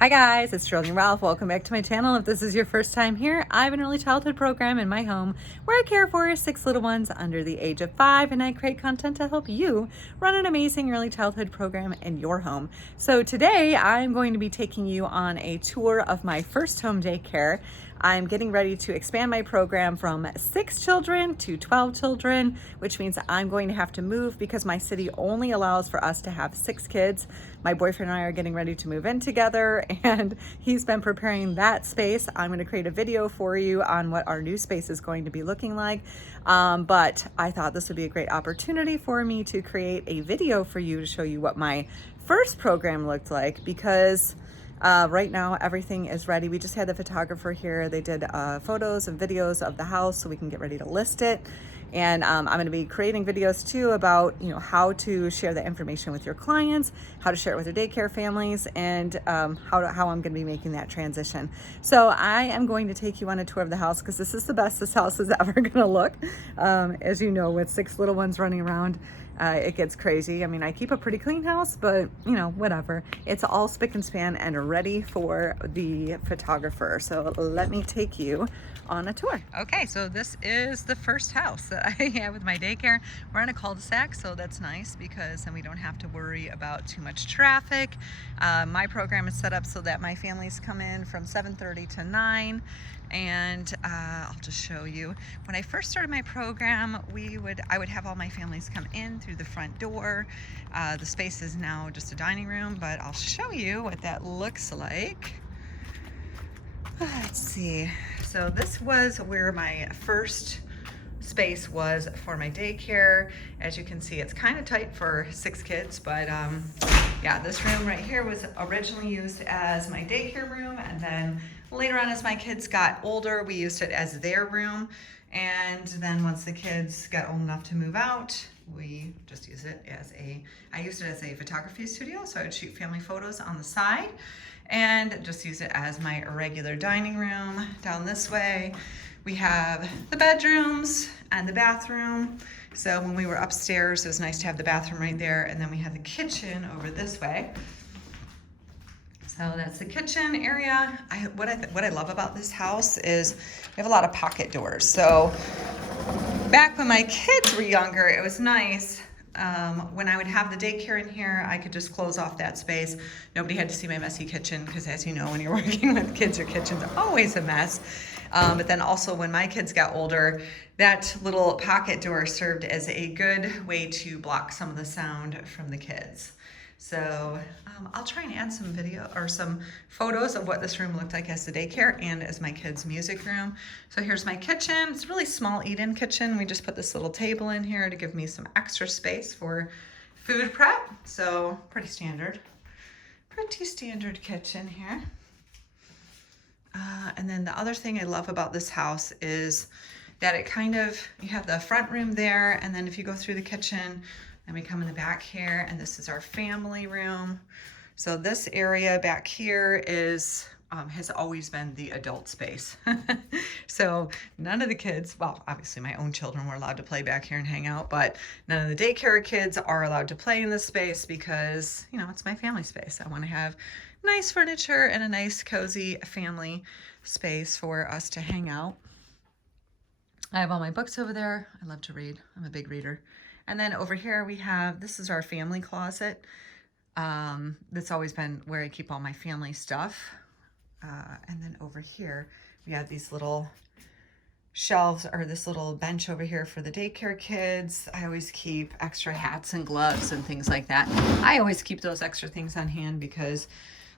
Hi guys, it's Sterling Ralph. Welcome back to my channel. If this is your first time here, I have an early childhood program in my home where I care for 6 little ones under the age of 5, and I create content to help you run an amazing early childhood program in your home. So today I'm going to be taking you on a tour of my first home daycare. I'm getting ready to expand my program from 6 children to 12 children, which means I'm going to have to move because my city only allows for us to have 6 kids. My boyfriend and I are getting ready to move in together, and he's been preparing that space. I'm going to create a video for you on what our new space is going to be looking like. But I thought this would be a great opportunity for me to create a video for you to show you what my first program looked like, because right now everything is ready. We just had the photographer here. They did photos and videos of the house so we can get ready to list it. And I'm going to be creating videos too about, how to share the information with your clients, how to share it with your daycare families, and how I'm going to be making that transition. So I am going to take you on a tour of the house because this is the best this house is ever going to look. As you know, with 6 little ones running around, it gets crazy. I mean, I keep a pretty clean house, but whatever. It's all spick and span and ready for the photographer. So let me take you on a tour. Okay, so this is the first house that I have with my daycare. We're on a cul-de-sac, so that's nice because then we don't have to worry about too much traffic. My program is set up so that my families come in from 7:30 to 9. And I'll just show you. When I first started my program, I would have all my families come in through the front door. The space is now just a dining room, but I'll show you what that looks like. Let's see. So this was where my first space was for my daycare. As you can see, it's kind of tight for 6 kids, but yeah, this room right here was originally used as my daycare room, and then later on as my kids got older, we used it as their room. And then once the kids got old enough to move out, we just use it as I used it as a photography studio, so I would shoot family photos on the side and just use it as my regular dining room. Down this way, we have the bedrooms and the bathroom. So when we were upstairs, it was nice to have the bathroom right there, and then we had the kitchen over this way. So that's the kitchen area. What I love about this house is we have a lot of pocket doors. So back when my kids were younger, it was nice. When I would have the daycare in here, I could just close off that space. Nobody had to see my messy kitchen because, as you know, when you're working with kids, your kitchen's always a mess. But then also when my kids got older, that little pocket door served as a good way to block some of the sound from the kids. So I'll try and add some video or some photos of what this room looked like as the daycare and as my kids' music room. So here's my kitchen. It's a really small eat-in kitchen. We just put this little table in here to give me some extra space for food prep. So pretty standard kitchen here. And then the other thing I love about this house is that you have the front room there, and then if you go through the kitchen, then we come in the back here, and this is our family room. So this area back here has always been the adult space. So none of the kids, well, obviously my own children were allowed to play back here and hang out, but none of the daycare kids are allowed to play in this space because, it's my family space. I want to have nice furniture and a nice cozy family space for us to hang out. I have all my books over there. I love to read. I'm a big reader. And then over here this is our family closet. That's always been where I keep all my family stuff. And then over here, we have these little shelves, or this little bench over here for the daycare kids. I always keep extra hats and gloves and things like that. I always keep those extra things on hand because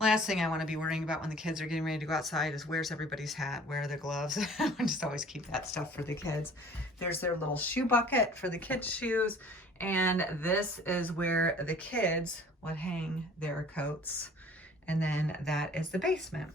last thing I want to be worrying about when the kids are getting ready to go outside is where's everybody's hat, where are their gloves. I just always keep that stuff for the kids. There's their little shoe bucket for the kids' shoes. And this is where the kids would hang their coats. And then that is the basement.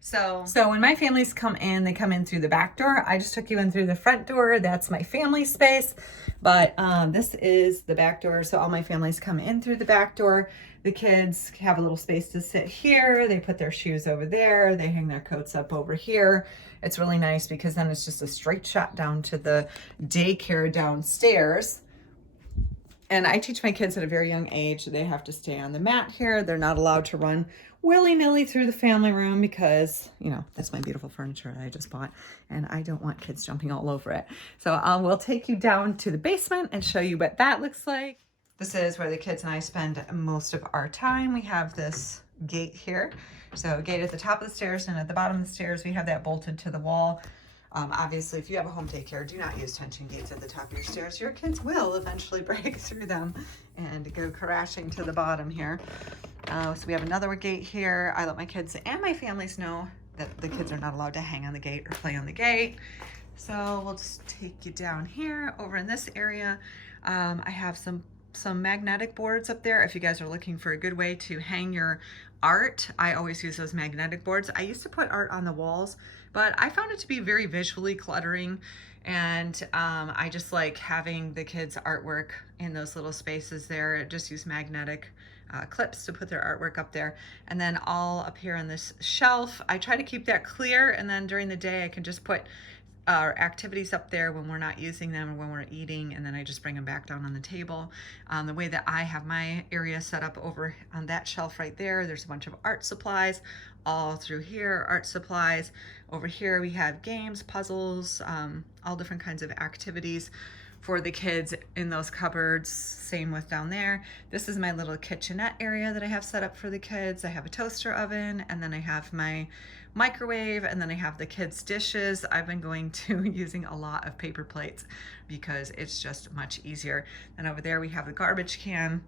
So when my families come in, they come in through the back door. I just took you in through the front door. That's my family space. But this is the back door. So all my families come in through the back door. The kids have a little space to sit here. They put their shoes over there. They hang their coats up over here. It's really nice because then it's just a straight shot down to the daycare downstairs. And I teach my kids at a very young age. They have to stay on the mat here. They're not allowed to run willy-nilly through the family room because, you know, that's my beautiful furniture that I just bought and I don't want kids jumping all over it. So we'll take you down to the basement and show you what that looks like. This is where the kids and I spend most of our time. We have this gate here. So gate at the top of the stairs, and at the bottom of the stairs, we have that bolted to the wall. Obviously, if you have a home daycare, do not use tension gates at the top of your stairs. Your kids will eventually break through them and go crashing to the bottom here. So we have another gate here. I let my kids and my families know that the kids are not allowed to hang on the gate or play on the gate. So we'll just take you down here. Over in this area, I have some magnetic boards up there. If you guys are looking for a good way to hang your art, I always use those magnetic boards. I used to put art on the walls, but I found it to be very visually cluttering, and I just like having the kids' artwork in those little spaces there. Just use magnetic clips to put their artwork up there. And then all up here on this shelf, I try to keep that clear, and then during the day I can just put our activities up there when we're not using them or when we're eating, and then I just bring them back down on the table. The way that I have my area set up over on that shelf right there, there's a bunch of art supplies. All through here, art supplies. Over here we have games, puzzles, all different kinds of activities for the kids in those cupboards. Same with down there. This is my little kitchenette area that I have set up for the kids. I have a toaster oven, and then I have my microwave, and then I have the kids' dishes. I've been going to using a lot of paper plates because it's just much easier. And over there we have the garbage can.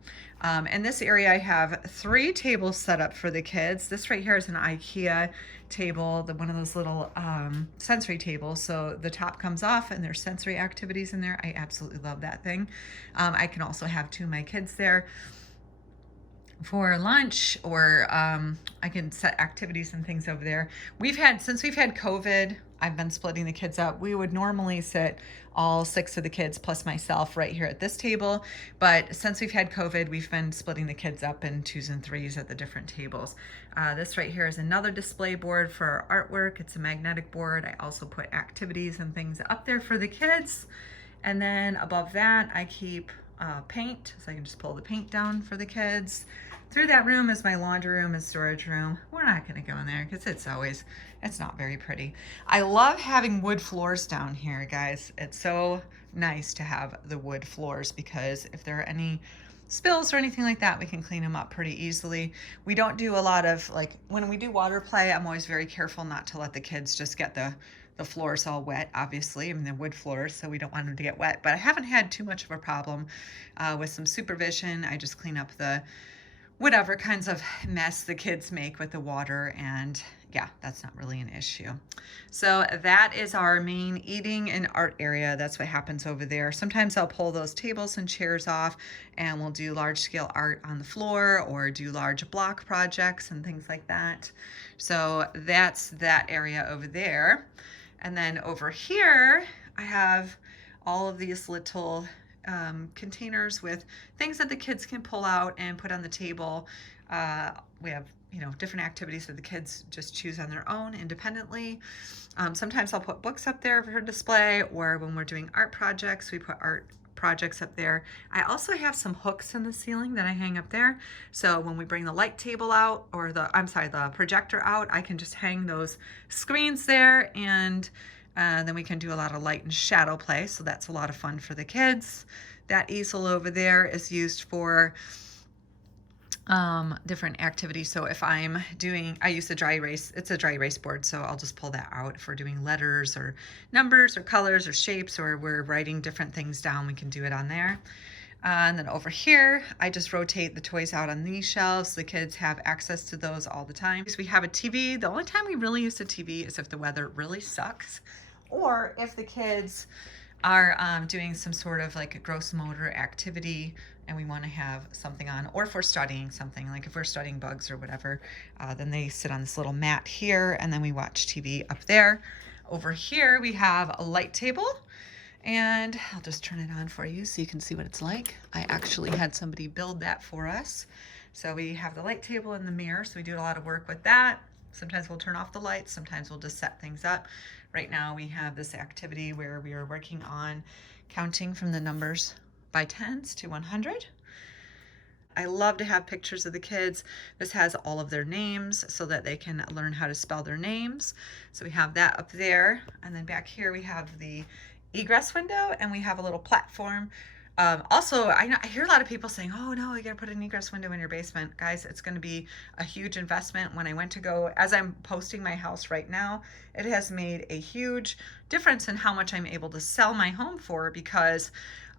In this area I have 3 tables set up for the kids. This right here is an IKEA table, one of those little sensory tables. So the top comes off and there's sensory activities in there. I absolutely love that thing. I can also have 2 of my kids there for lunch, or I can set activities and things over there. Since we've had COVID, I've been splitting the kids up. We would normally sit all 6 of the kids plus myself right here at this table, but since we've had COVID, we've been splitting the kids up in 2s and 3s at the different tables. This right here is another display board for artwork. It's a magnetic board. I also put activities and things up there for the kids. And then above that, I keep paint, so I can just pull the paint down for the kids. Through that room is my laundry room and storage room. We're not gonna go in there because it's not very pretty. I love having wood floors down here, guys. It's so nice to have the wood floors because if there are any spills or anything like that, we can clean them up pretty easily. We don't do a lot of, like, when we do water play, I'm always very careful not to let the kids just get the floors all wet, obviously. I mean, the wood floors, so we don't want them to get wet. But I haven't had too much of a problem with some supervision. I just clean up the whatever kinds of mess the kids make with the water, and yeah, that's not really an issue. So that is our main eating and art area. That's what happens over there. Sometimes I'll pull those tables and chairs off and we'll do large scale art on the floor or do large block projects and things like that. So that's that area over there. And then over here, I have all of these little containers with things that the kids can pull out and put on the table. We have, different activities that the kids just choose on their own independently. Sometimes I'll put books up there for display, or when we're doing art projects, we put art projects up there. I also have some hooks in the ceiling that I hang up there. So when we bring the light table out, or the projector out, I can just hang those screens there, and then we can do a lot of light and shadow play. So that's a lot of fun for the kids. That easel over there is used for different activities. So if I use the dry erase, it's a dry erase board. So I'll just pull that out if we're doing letters or numbers or colors or shapes, or we're writing different things down, we can do it on there. And then over here, I just rotate the toys out on these shelves. The kids have access to those all the time. We have a TV. The only time we really use the TV is if the weather really sucks, or if the kids are doing some sort of like a gross motor activity and we want to have something on, or if we're studying something, like if we're studying bugs or whatever, then they sit on this little mat here, and then we watch TV up there. Over here, we have a light table, and I'll just turn it on for you so you can see what it's like. I actually had somebody build that for us. So we have the light table and the mirror, so we do a lot of work with that. Sometimes we'll turn off the lights, sometimes we'll just set things up. Right now we have this activity where we are working on counting from the numbers by 10s to 100. I love to have pictures of the kids. This has all of their names so that they can learn how to spell their names. So we have that up there. And then back here we have the egress window, and we have a little platform. Also, I hear a lot of people saying, oh no, you gotta put an egress window in your basement. Guys, it's gonna be a huge investment. When I went to go, as I'm posting my house right now, it has made a huge difference in how much I'm able to sell my home for, because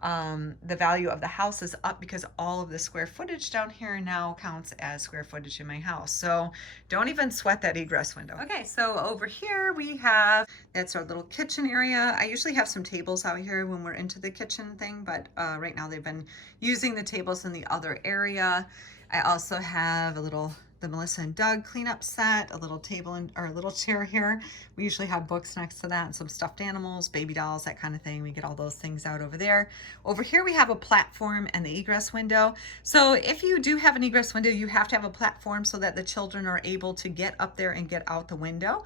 the value of the house is up, because all of the square footage down here now counts as square footage in my house. So don't even sweat that egress window. Okay, so over here we have, that's our little kitchen area. I usually have some tables out here when we're into the kitchen thing, but right now they've been using the tables in the other area. I also have the Melissa and Doug cleanup set, a little table or a little chair here. We usually have books next to that and some stuffed animals, baby dolls, that kind of thing. We get all those things out over there. Over here we have a platform and the egress window. So if you do have an egress window, you have to have a platform so that the children are able to get up there and get out the window.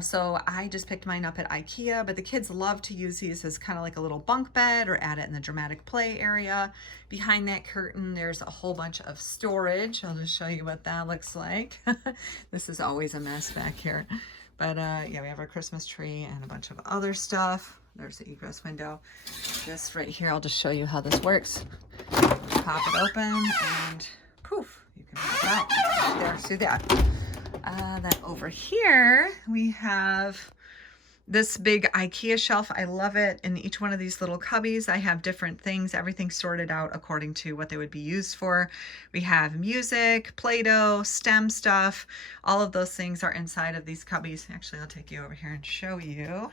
So I just picked mine up at IKEA, but the kids love to use these as kind of like a little bunk bed, or add it in the dramatic play area. Behind that curtain, there's a whole bunch of storage. I'll just show you what that looks like. This is always a mess back here. But yeah, we have our Christmas tree and a bunch of other stuff. There's the egress window. This right here, I'll just show you how this works. Pop it open and poof, you can put it out. There, see that. Then over here we have this big IKEA shelf. I love it. In each one of these little cubbies, I have different things, everything sorted out according to what they would be used for. We have music, Play-Doh, STEM stuff. All of those things are inside of these cubbies. Actually, I'll take you over here and show you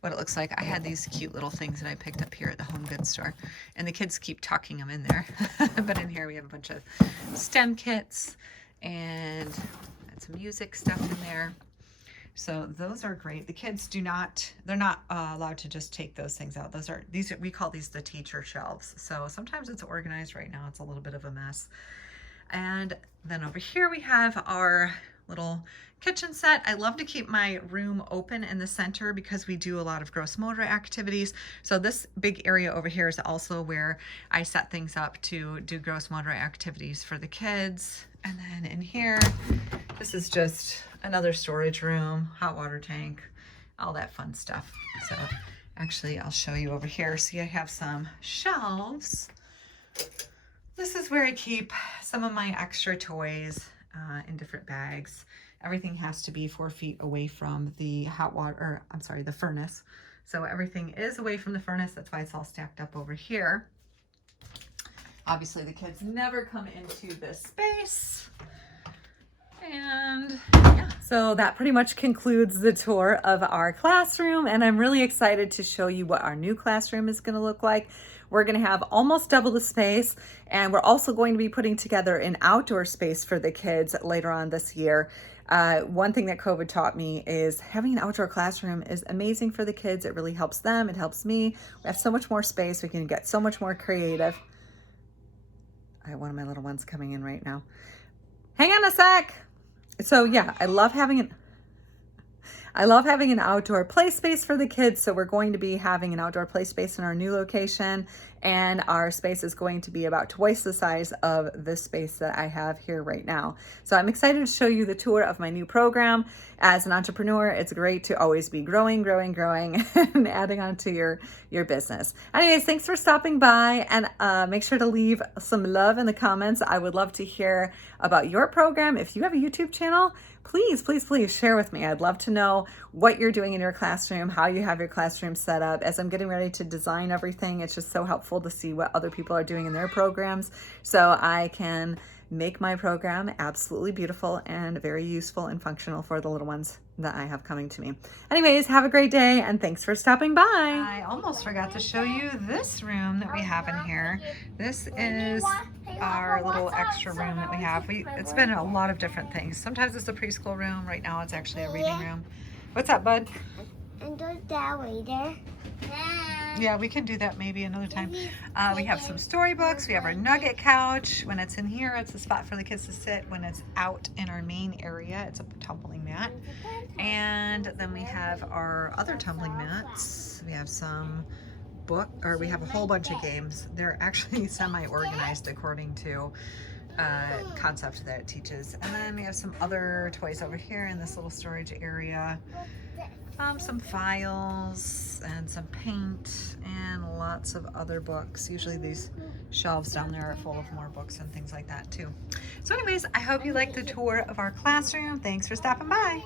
what it looks like. I had these cute little things that I picked up here at the home goods store, and the kids keep tucking them in there. But in here we have a bunch of STEM kits and some music stuff in there. So those are great. The kids they're not allowed to just take those things out. We call these the teacher shelves. So sometimes it's organized. Right now it's a little bit of a mess. And then over here we have our little kitchen set. I love to keep my room open in the center because we do a lot of gross motor activities. So this big area over here is also where I set things up to do gross motor activities for the kids. And then in here, this is just another storage room, hot water tank, all that fun stuff. So actually I'll show you over here. See, I have some shelves. This is where I keep some of my extra toys in different bags. Everything has to be 4 feet away from the the furnace. So everything is away from the furnace. That's why it's all stacked up over here. Obviously the kids never come into this space. And yeah, so that pretty much concludes the tour of our classroom, and I'm really excited to show you what our new classroom is going to look like. We're going to have almost double the space, and we're also going to be putting together an outdoor space for the kids later on this year. One thing that COVID taught me is having an outdoor classroom is amazing for the kids. It really helps them. It helps me. We have so much more space. We can get so much more creative. I have one of my little ones coming in right now. Hang on a sec. So yeah, I love having an outdoor play space for the kids. So we're going to be having an outdoor play space in our new location, and our space is going to be about twice the size of this space that I have here right now. So I'm excited to show you the tour of my new program. As an entrepreneur, it's great to always be growing and adding on to your business. Anyways, thanks for stopping by, and make sure to leave some love in the comments. I would love to hear about your program. If you have a YouTube channel, please share with me. I'd love to know what you're doing in your classroom, how you have your classroom set up. As I'm getting ready to design everything, it's just so helpful to see what other people are doing in their programs, so I can make my program absolutely beautiful and very useful and functional for the little ones that I have coming to me. Anyways, have a great day, and thanks for stopping by. I almost forgot to show you this room that we have in here. This is our little extra room that we have. It's been a lot of different things. Sometimes it's a preschool room. Right now it's actually a reading room. What's up, bud? And do that later. Yeah, we can do that maybe another time. We have some storybooks. We have our nugget couch. When it's in here, it's a spot for the kids to sit. When it's out in our main area, it's a tumbling mat. And then we have our other tumbling mats. We have some book, or we have a whole bunch of games. They're actually semi-organized according to concept that it teaches. And then we have some other toys over here in this little storage area. Some files and some paint and lots of other books. Usually these shelves down there are full of more books and things like that too. So anyways, I hope you liked the tour of our classroom. Thanks for stopping by.